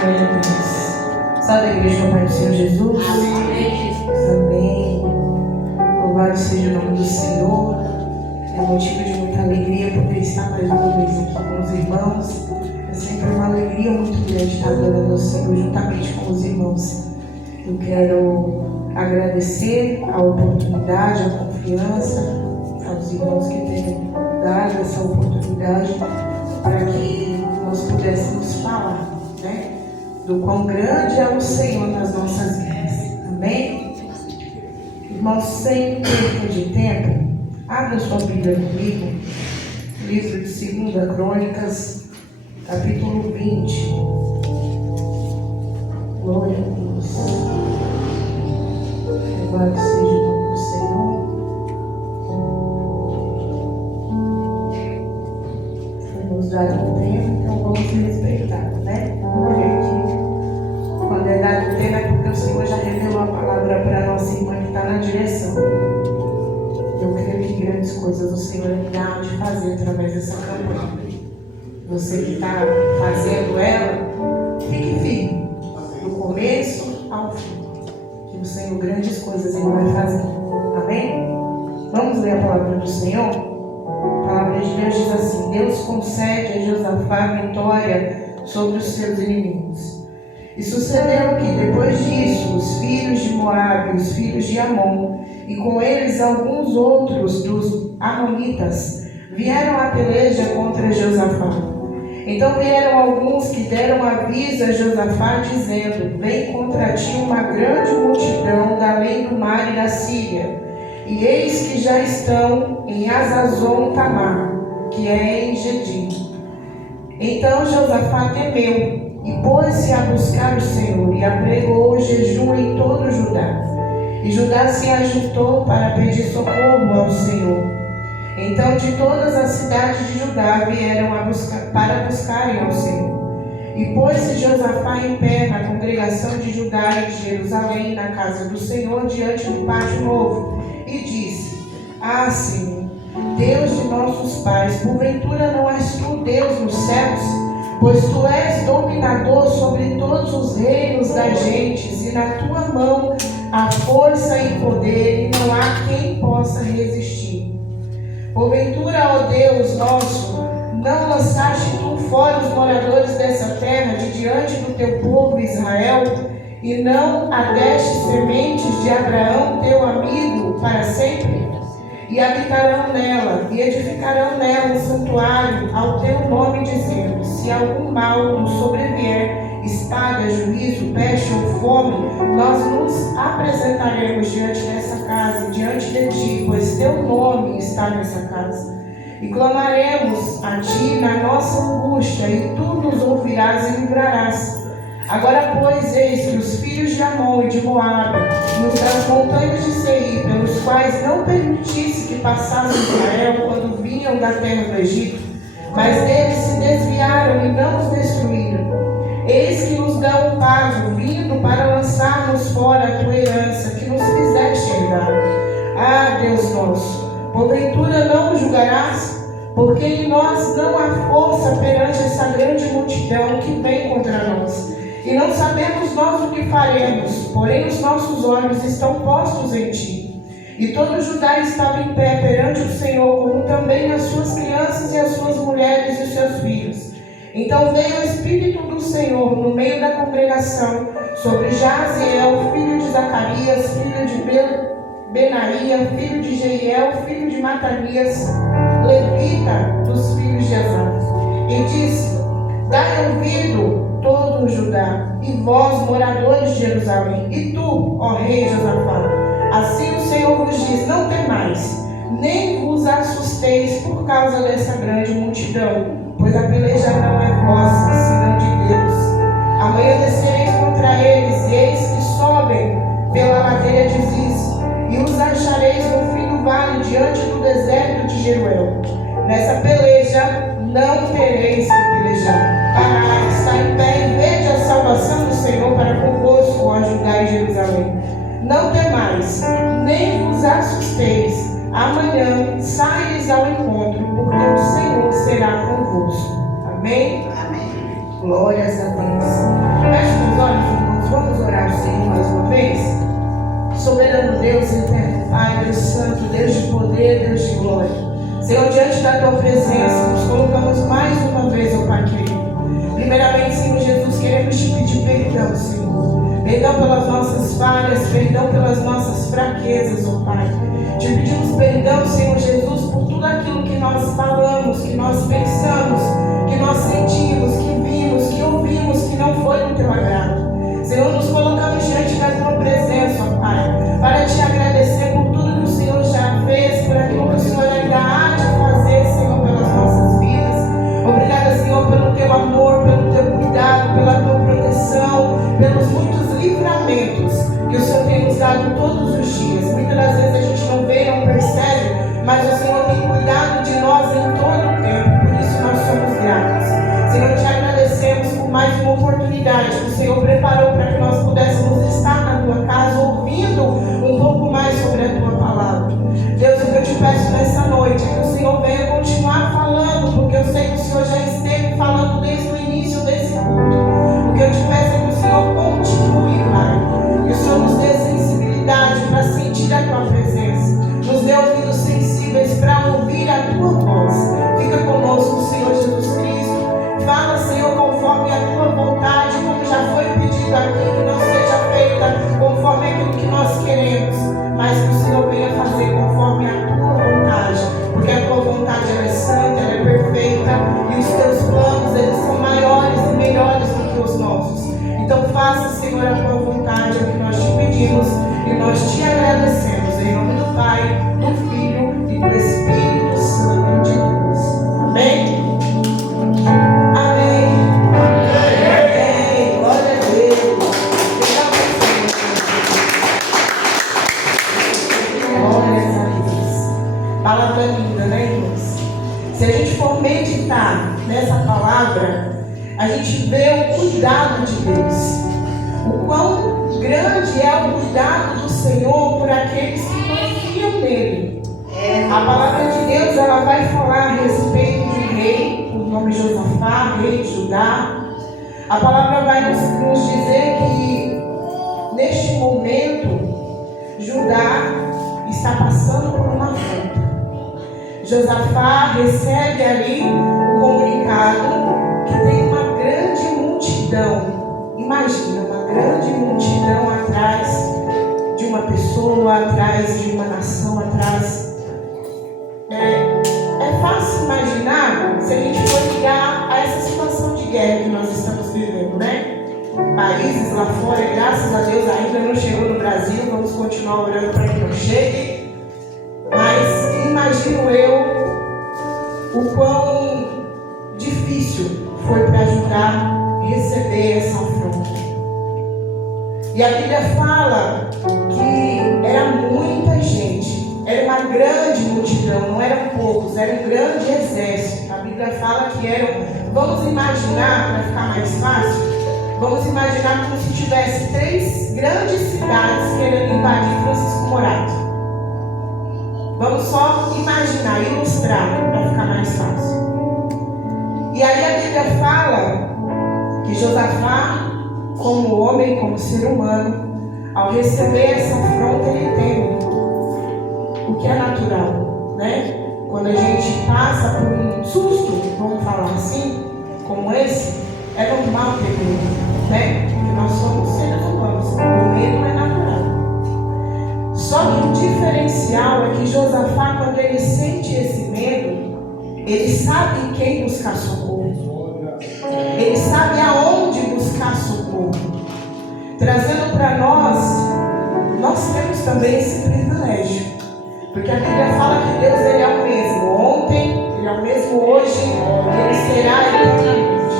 Glória a Deus. Salve a igreja do Pai do Senhor Jesus. Amém. Louvado seja o nome do Senhor. É motivo de muita alegria poder estar mais uma vez aqui com os irmãos. É sempre uma alegria muito grande estar adorando ao Senhor juntamente com os irmãos. Eu quero agradecer a oportunidade, a confiança aos irmãos que têm dado essa oportunidade para que nós pudéssemos falar, né, do quão grande é o Senhor nas nossas vidas. Amém? Irmãos, sem perda de tempo, abra sua Bíblia comigo, livro de 2 Crônicas, capítulo 20. Glória a Deus. Louvado seja o nome do Senhor. Vamos dar um tempo, então vamos respeitar, né? Quando é dado tempo é porque o Senhor já revelou a palavra para a nossa irmã que está na direção. Eu creio que grandes coisas o Senhor há de fazer através dessa campanha. Você que está fazendo ela, fique firme, do começo ao fim. Que o Senhor, grandes coisas Ele vai fazer. Amém? Vamos ler a palavra do Senhor? A palavra de Deus diz assim: Deus concede a Josafá vitória sobre os seus inimigos. E sucedeu que, depois disso, os filhos de Moabe, os filhos de Amon, e com eles alguns outros dos amonitas, vieram à peleja contra Josafá. Então vieram alguns que deram aviso a Josafá, dizendo: Vem contra ti uma grande multidão da além do mar e da Síria. E eis que já estão em Hazazon Tamar, que é em Gedim. Então Josafá temeu e pôs-se a buscar o Senhor e apregou o jejum em todo o Judá. E Judá se ajuntou para pedir socorro ao Senhor. Então de todas as cidades de Judá vieram para buscarem ao Senhor. E pôs-se Josafá em pé na congregação de Judá e de Jerusalém, na casa do Senhor, diante do pátio novo, e disse: Ah, Senhor, Deus de nossos pais, porventura não és tu Deus nos céus? Pois tu és dominador sobre todos os reinos das gentes, e na tua mão há força e poder, e não há quem possa resistir. Porventura, ó Deus nosso, não lançaste tu fora os moradores dessa terra de diante do teu povo Israel, e não adeste sementes de Abraão, teu amigo, para sempre? E habitarão nela, e edificarão nela um santuário ao teu nome, dizendo: Se algum mal nos sobrevier, espada, juízo, peste ou fome, nós nos apresentaremos diante dessa casa, diante de ti, pois teu nome está nessa casa. E clamaremos a ti na nossa angústia, e tu nos ouvirás e livrarás. Agora, pois, eis que os filhos de Amon e de Moabe, e os das montanhas de Seir, pelos quais não permitisse que passasse Israel quando vinham da terra do Egito, mas deles se desviaram e não os destruíram. Eis que nos dão um pago, vindo para lançar-nos fora a tua herança, que nos fizeste herdar. Ah, Deus nosso, porventura não nos julgarás? Porque em nós não há força perante essa grande multidão que vem contra nós. E não sabemos nós o que faremos, porém os nossos olhos estão postos em ti. E todo Judá estava em pé perante o Senhor, como também as suas crianças e as suas mulheres e os seus filhos. Então veio o Espírito do Senhor no meio da congregação sobre Jaziel, filho de Zacarias, filho de Benaia, filho de Jeiel, filho de Matanias, levita dos filhos de Asaf. E disse: Dai ouvido todo o Judá, e vós, moradores de Jerusalém, e tu, ó rei Josafá, assim o Senhor vos diz: Não temais, nem vos assusteis por causa dessa grande multidão, pois a peleja não é vossa, senão de Deus. Amanhã descereis contra eles, e eis que sobem pela ladeira de Ziz, e os achareis no fim do vale, diante do deserto de Jeruel. Nessa peleja não tereis que pelejar. Parai, está em pé e vede a salvação do Senhor para convosco, ó Judá e Jerusalém. Não temais, nem vos assusteis. Amanhã saíres ao encontro, porque o Senhor será convosco. Amém? Amém. Glórias a Deus. comigo mais uma vez? Soberano Deus, eterno Pai, Deus Santo, Deus de poder, Deus de glória. Senhor, diante da Tua presença, nos colocamos mais uma vez, ó Pai querido. Primeiramente, Senhor Jesus, queremos te pedir perdão, Senhor. Perdão pelas nossas falhas, perdão pelas nossas fraquezas, ó Pai. Te pedimos perdão, Senhor Jesus, por tudo aquilo que nós falamos, que nós pensamos, que nós sentimos, que vimos, que ouvimos, que não foi do Teu agrado. Senhor, nos colocamos diante da Tua presença, ó Pai, para te agradecer por tudo que o Senhor já fez, por aquilo que o Senhor ainda há de fazer, Senhor, pelas nossas vidas. Obrigada, Senhor, pelo Teu amor, pelo Teu cuidado, pela Tua proteção, pelos muitos livramentos que o Senhor tem nos dado todos os dias. Muitas das vezes a gente não vê, não percebe, mas o Senhor tem cuidado de nós em todo o tempo, por isso nós somos gratos. Senhor, te agradecemos por mais uma oportunidade que o Senhor preparou para que nós pudéssemos estar na Tua casa, ouvindo um pouco mais sobre a Tua palavra. Deus, o que eu te peço nessa noite é que o Senhor venha continuar falando, porque eu sei que o Senhor já esteve falando desde o início desse culto. O que eu te peço é que o Senhor continue, Pai. Que o Senhor nos dê sensibilidade para sentir a Tua presença. Nos dê ouvidos sensíveis para ouvir a Tua voz. Fica conosco, Senhor Jesus Cristo. Fala, Senhor, conforme a Tua vontade, como já foi pedido aqui, que não seja feita conforme aquilo que nós queremos, mas que o Senhor venha fazer conforme a Tua vontade, porque a Tua vontade ela é santa, ela é perfeita, e os Teus planos, eles são maiores e melhores do que os nossos. Então faça, Senhor, a Tua vontade, é o que nós te pedimos, e nós te agradecemos, em nome do Pai, do Filho e do Espírito Santo de Deus. Amém? Palavra linda, né, irmãos? Se a gente for meditar nessa palavra, a gente vê o cuidado de Deus. O quão grande é o cuidado do Senhor por aqueles que confiam nele. A palavra de Deus, ela vai falar a respeito de um rei, o nome Josafá, rei de Judá. A palavra vai nos dizer que neste momento Judá está passando por uma afronta. Josafá recebe ali o comunicado que tem uma grande multidão. Imagina, uma grande multidão atrás de uma pessoa, atrás de uma nação, atrás. É fácil imaginar se a gente for ligar a essa situação de guerra que nós estamos vivendo, né? Países lá fora, graças a Deus, ainda não chegou no Brasil, vamos continuar orando para que não chegue. Mas imagino eu o quão difícil foi para Judá receber essa afronta. E a Bíblia fala que era muita gente, era uma grande multidão, não eram poucos, era um grande exército. A Bíblia fala que eram, vamos imaginar, para ficar mais fácil, vamos imaginar como se tivesse 3 grandes cidades querendo invadir Francisco Morato. Vamos só imaginar, ilustrar, para ficar mais fácil. E aí a Bíblia fala que Josafá, como homem, como ser humano, ao receber essa afronta, ele teme. O que é natural, né? Quando a gente passa por um susto, vamos falar assim, como esse, é normal ter medo, né? Porque nós somos seres humanos, o medo é natural. Só que o diferencial é que Josafá, quando ele sente esse medo, ele sabe em quem buscar socorro. Ele sabe aonde buscar socorro. Trazendo para nós temos também esse privilégio. Porque a Bíblia fala que Deus ele é o mesmo ontem, ele é o mesmo hoje, e ele será eternamente.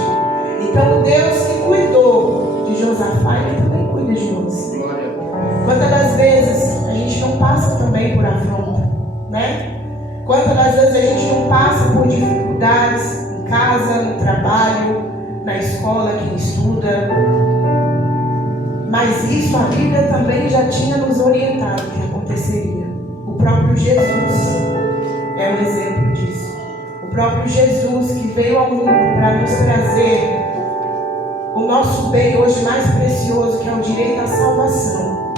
Então Deus que cuidou de Josafá, ele também cuida de nós. Quantas das vezes a gente não passa também por afronta, né? Quantas das vezes a gente não passa por dificuldades em casa, no trabalho, na escola, quem estuda. Mas isso a Bíblia também já tinha nos orientado que aconteceria. O próprio Jesus é um exemplo disso. O próprio Jesus que veio ao mundo para nos trazer o nosso bem hoje mais precioso, que é o direito à salvação,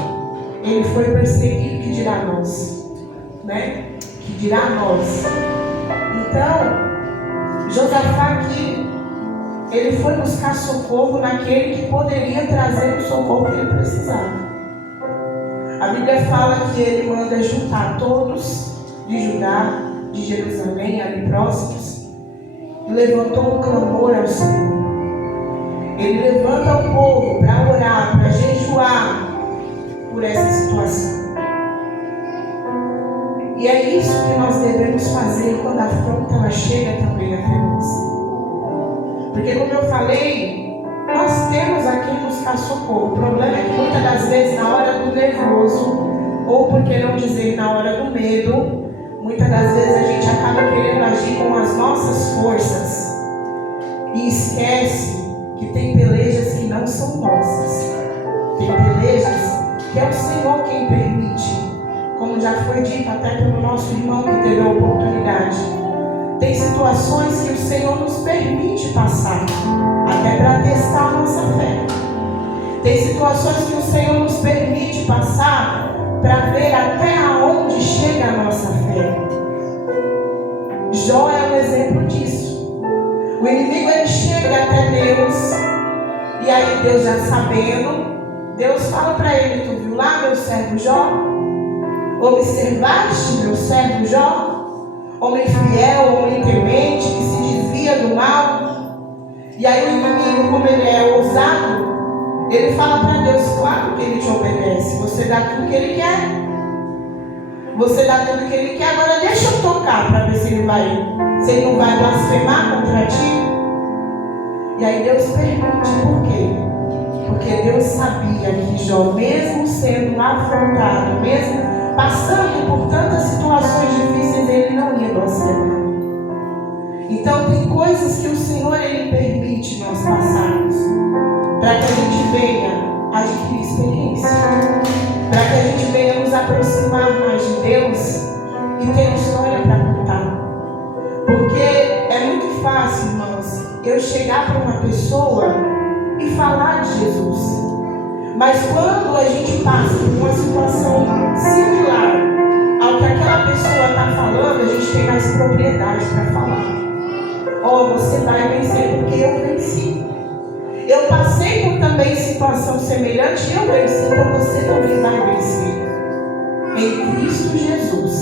ele foi perseguido, que dirá nós, né? Que dirá nós. Então, Josafá aqui, ele foi buscar socorro naquele que poderia trazer o socorro que ele precisava. A Bíblia fala que ele manda juntar todos de Judá, de Jerusalém, ali próximos, e levantou um clamor ao Senhor. Ele levanta o povo para orar, para jejuar por essa situação. E é isso que nós devemos fazer quando a afronta ela chega também até nós. Porque, como eu falei, nós temos a quem buscar socorro. O problema é que muitas das vezes, na hora do nervoso, ou por que não dizer na hora do medo, muitas das vezes a gente acaba querendo agir com as nossas forças e esquece que tem pelejas que não são nossas. Tem pelejas que é o Senhor quem permite. Como já foi dito até pelo nosso irmão que teve a oportunidade. Tem situações que o Senhor nos permite passar, até para testar a nossa fé. Tem situações que o Senhor nos permite passar para ver até aonde chega a nossa fé. Jó é um exemplo disso. O inimigo ele chega até Deus, e aí Deus já sabendo, Deus fala para ele: tu viu lá meu servo Jó? Observaste meu servo Jó? Homem fiel, homem temente, que se desvia do mal. E aí o inimigo, como ele é ousado, ele fala para Deus: claro que ele te obedece, você dá tudo que ele quer. Você dá tudo que ele quer, agora deixa eu tocar para ver se ele não vai blasfemar contra ti. E aí Deus permite, por quê? Porque Deus sabia que Jó, mesmo sendo afrontado, mesmo passando por tantas situações difíceis, ele não ia blasfemar. Então tem coisas que o Senhor ele permite nós passarmos, para que a gente venha adquirir experiência, para que a gente venha nos aproximar mais de Deus e ter história para contar. Porque é muito fácil, irmãos, eu chegar para uma pessoa e falar de Jesus. Mas quando a gente passa por uma situação similar ao que aquela pessoa está falando, a gente tem mais propriedade para falar. Você vai vencer porque eu venci. Eu passei por também situação semelhante e eu venci, então você também vai vencer. Em Cristo Jesus.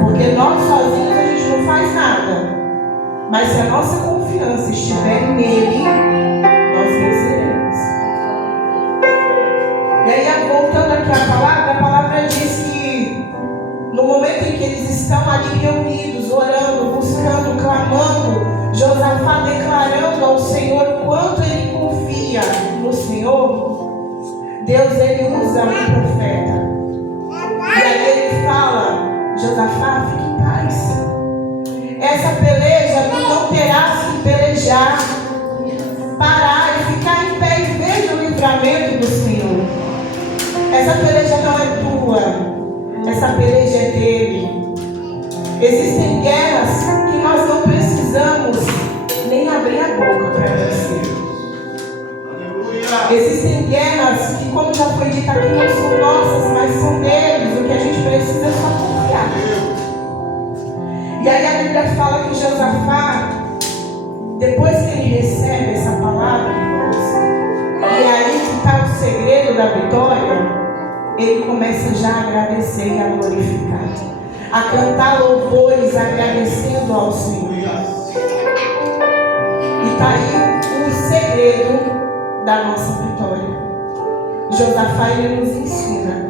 Porque nós sozinhos a gente não faz nada. Mas se a nossa confiança estiver nele, nós venceremos. E aí, voltando aqui à palavra diz que no momento em que eles estão ali reunidos, orando, buscando, clamando, Josafá declarando ao Senhor o quanto ele confia no Senhor, Deus ele usa um profeta. E aí ele fala: Josafá, fique em paz. Essa peleja tu não terás que pelejar. Parar e ficar em pé e veja o livramento do Senhor. Essa peleja não é tua, essa peleja é dele. Existem guerras que nós não precisamos nem abrir a boca para vencer. Existem guerras que, como já foi dito aqui, não são nossas, mas são deles. O que a gente precisa é só confiar. E aí a Bíblia fala que Josafá, depois que ele recebe essa palavra, irmãos, e aí que está o segredo da vitória, ele começa já a agradecer e a glorificar, a cantar louvores agradecendo ao Senhor. E está aí o segredo da nossa vitória. Josafá ele nos ensina: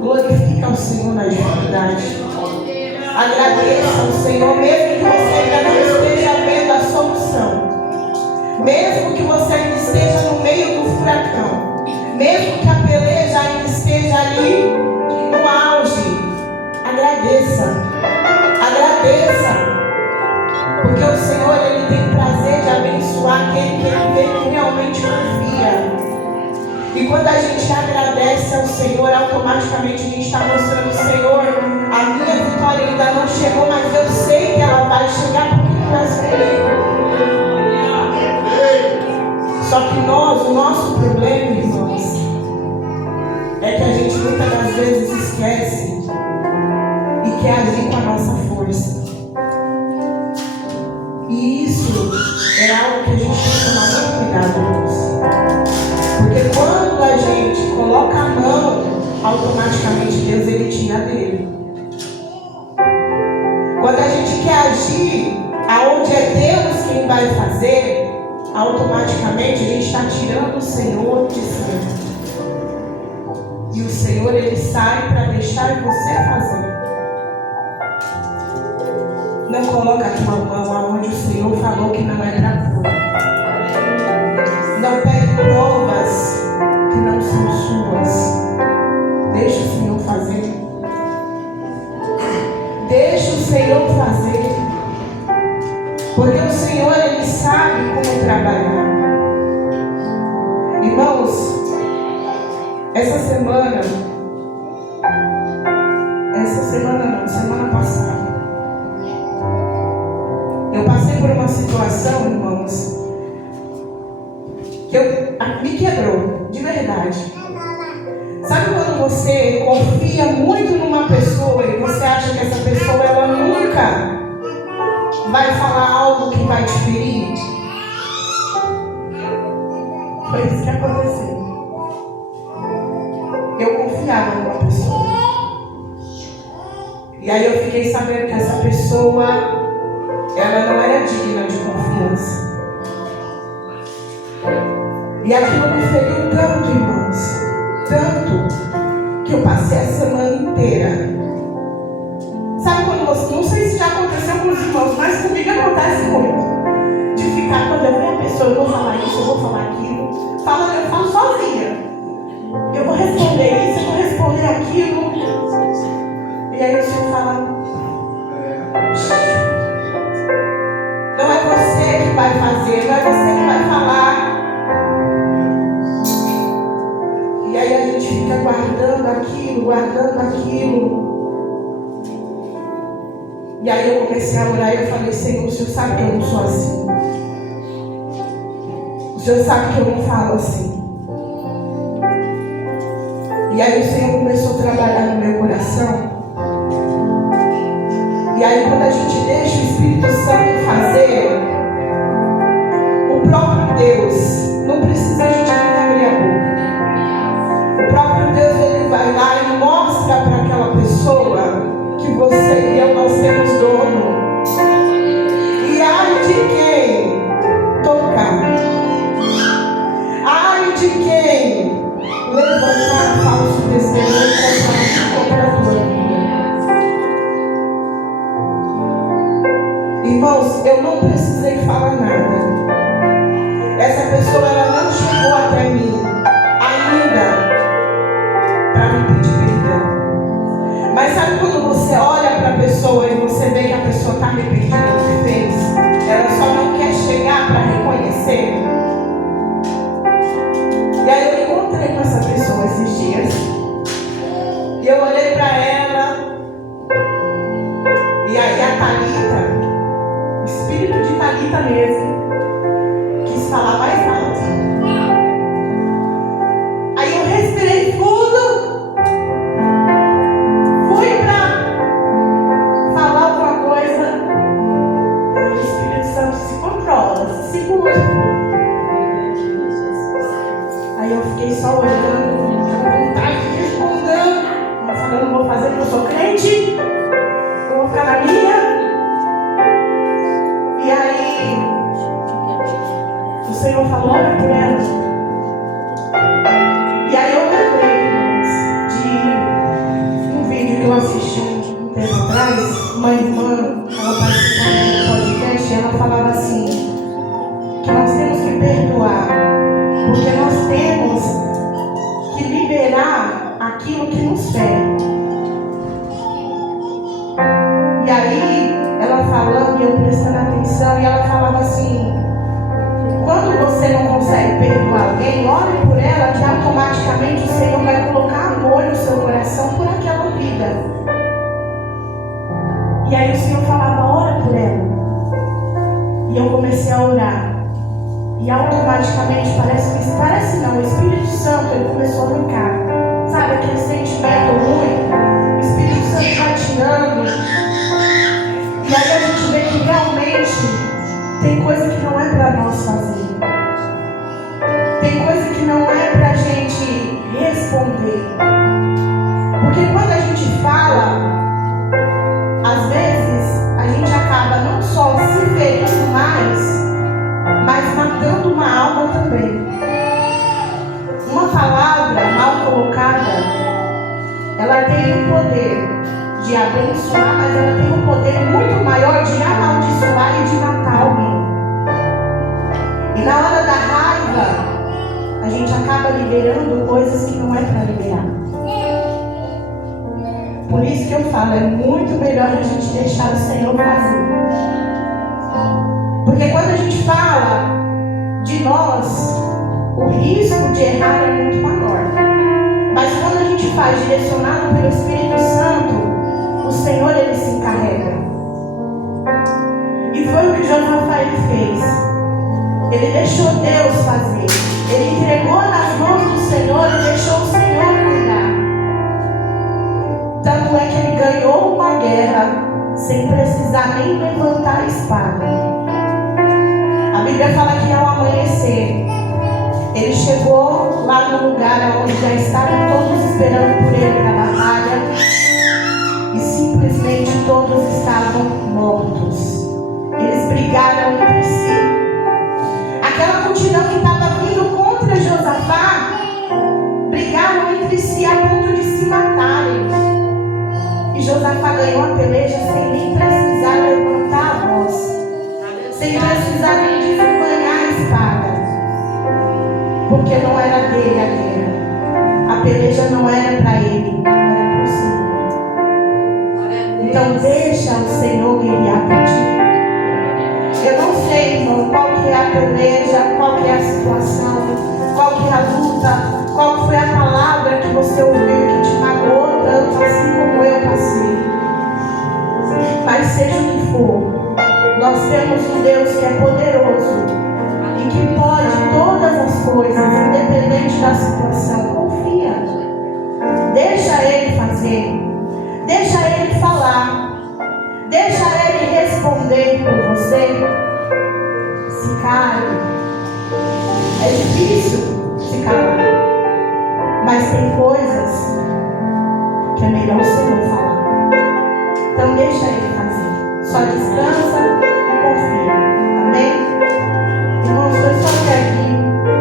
glorifica ao Senhor na dificuldade, agradeça ao Senhor, mesmo que você ainda não esteja vendo a solução, mesmo que você ainda esteja no meio do furacão, mesmo que a peleja ainda esteja ali no auge, agradeça, porque o Senhor ele tem prazer de abençoar aquele que ele vê que realmente confia. E quando a gente agradece ao Senhor, automaticamente a gente está mostrando: Senhor, a minha vitória ainda não chegou, mas eu sei que ela vai chegar porque tu és comigo. Só que o nosso problema, irmãos, é que a gente muitas das vezes esquece e quer agir com a nossa força. E isso é algo que a gente tem que tomar muito cuidado, irmãos. Porque quando a gente coloca a mão, automaticamente Deus ele tira dele. Quando a gente quer agir aonde é Deus quem vai fazer, automaticamente a gente está tirando o Senhor de cima. E o Senhor ele sai para deixar você fazer. Não coloca a tua mão aonde o Senhor falou que não é para pôr. Não pegue provas que não são suas. Deixa o Senhor fazer. Deixa o Senhor fazer. Porque o Senhor ele sabe como trabalhar. Irmãos, semana passada, eu passei por uma situação, irmãos, que me quebrou, de verdade. Sabe quando você confia muito numa pessoa e você acha que essa pessoa ela nunca vai falar algo que vai te ferir? Foi isso que aconteceu. Eu confiava numa pessoa. E aí eu fiquei sabendo que essa pessoa, ela não era digna de confiança. E aquilo me feriu tanto, irmãos. Tanto, que eu passei a semana inteira. Sabe quando você, não sei se já aconteceu com os irmãos, mas comigo acontece muito. De ficar, quando eu ver a pessoa, eu vou falar isso, eu vou falar aquilo. Eu falo sozinha. Eu vou responder isso, eu vou responder aquilo. E aí o Senhor fala: não é você que vai fazer, não é você que vai falar. E aí a gente fica guardando aquilo. E aí eu comecei a orar e eu falei: Senhor, o Senhor sabe que eu não sou assim. O Senhor sabe que eu não falo assim. E aí o Senhor começou a trabalhar no meu coração. E aí quando a gente deixa o Espírito Santo fazer, o próprio Deus, não precisa a gente abrir a boca. O próprio Deus ele vai lá e mostra para aquela pessoa que você e eu nós temos dono. E ai de quem tocar, ai de quem levantar falso testemunho contra a tua vida. Irmãos, eu não precisei falar nada. Essa pessoa ela não chegou até mim ainda para me pedir perdão. Mas sabe quando você olha para a pessoa e você vê que a pessoa está arrependida do que fez? Ela só não quer chegar para reconhecer. E aí eu encontrei com essa pessoa esses dias. E eu olhei para ela. E aí a Thalita, o espírito de Thalita mesmo, quis falar mais alto. Aí eu respirei fundo. Fui para falar alguma coisa. E o Espírito Santo se controla, se segura. Aí eu fiquei só olhando, com vontade de responder. Eu falei: não vou fazer porque eu sou crente. Eu vou ficar na minha. E aí o Senhor falou: olha por ela. E aí eu lembrei de um vídeo que eu assisti um tempo atrás. Uma irmã, ela participou do podcast e ela falava assim, que nós temos que perdoar, porque nós temos que liberar aquilo que nos fere. E aí ela falando e eu prestando atenção, e ela falava assim: quando você não consegue perdoar alguém, ore por ela, que automaticamente o Senhor vai colocar amor no seu coração por aquela vida. E aí o Senhor falava: ora por ela. E eu comecei a orar. E automaticamente parece não, o Espírito Santo ele começou a arrancar. Sabe aquele sentimento ruim? O Espírito Santo patinando. E aí a gente vê que realmente tem coisa que não é para nós fazer. Tem coisa que não é pra gente responder. Porque quando a gente fala, às vezes a gente acaba não só se ferindo mais, mas matando uma alma também. Uma palavra mal colocada, ela tem o poder de abençoar, mas ela tem um poder muito maior de amaldiçoar e de matar alguém. E na hora da raiva, a gente acaba liberando coisas que não é para liberar. Por isso que eu falo, é muito melhor a gente deixar o Senhor fazer. Porque quando a gente fala de nós, o risco de errar é muito maior. Mas quando a gente faz direcionado pelo Espírito Santo, o Senhor ele se encarrega. E foi o que Josafá fez. Ele deixou Deus fazer. Ele entregou nas mãos do Senhor e deixou o Senhor cuidar. Tanto é que ele ganhou uma guerra sem precisar nem levantar a espada. A Bíblia fala que ao amanhecer, ele chegou lá no lugar onde já estavam todos esperando por ele na batalha e simplesmente todos estavam mortos. Eles brigaram entre si. Aquela multidão que estava vindo contra Josafá, brigaram entre si a ponto de se matarem. E Josafá ganhou a peleja sem nem precisar levantar a voz, sem precisar nem desembanhar a espada, porque não era dele a guerra. A peleja não era para ele, era para o Senhor. Então deixa o Senhor guerrear por ti. Eu não sei, irmão, qual que é a peleja, qual que é a situação, qual que é a luta, qual que foi a palavra que você ouviu que te magoou tanto, assim como eu passei. Mas seja o que for, nós temos um Deus que é poderoso e que pode todas as coisas, independente da situação. Confia. Deixa Ele fazer. Deixa Ele falar. Deixa Ele responder por você. Se cale. É difícil se calar. Mas tem coisas que é melhor o Senhor falar. Então deixa Ele fazer. Só descansa e confia. Amém? Irmãos, foi só até aqui.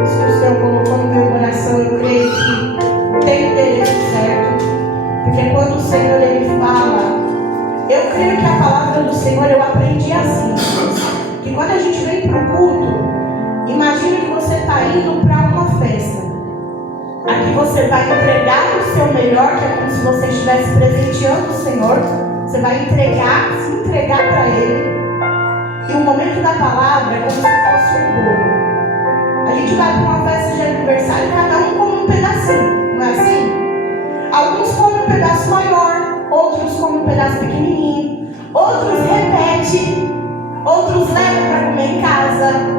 Isso que o Senhor colocou no meu coração. Eu creio que tem o endereço certo. Porque quando o Senhor Ele fala, eu creio que a palavra do Senhor eu aprendi assim. Que quando a gente vem para o culto, imagina que você está indo para uma festa. Aqui você vai entregar o seu melhor, que é como se você estivesse presenteando o Senhor. Você vai entregar, se entregar para Ele. E o momento da palavra é como se fosse um bolo. A gente vai para uma festa de aniversário e cada um come um pedacinho, não é assim? Alguns comem um pedaço maior, outros comem um pedaço pequenininho, outros repetem, outros levam para comer em casa.